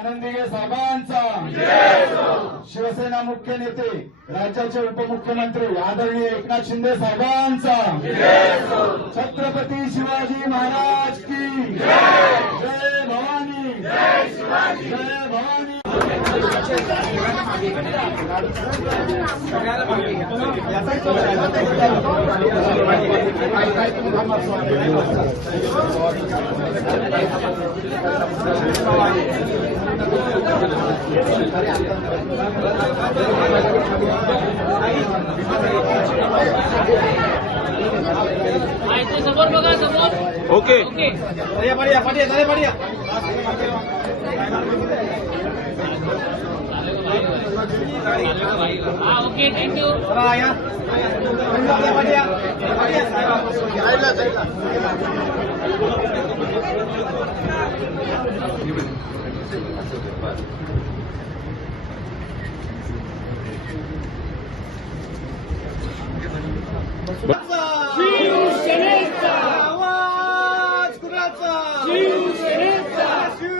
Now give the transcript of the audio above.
आनंदीगे साहेबांचा, शिवसेना मुख्य नेते राज्याचे उपमुख्यमंत्री आदरणीय एकनाथ शिंदे साहेबांचा, छत्रपती शिवाजी महाराज की जय भवानी, जय भवानी। समोर बघा, समोर। ओके बढ़िया बढ़िया। हाँ ओके, थैंक यू।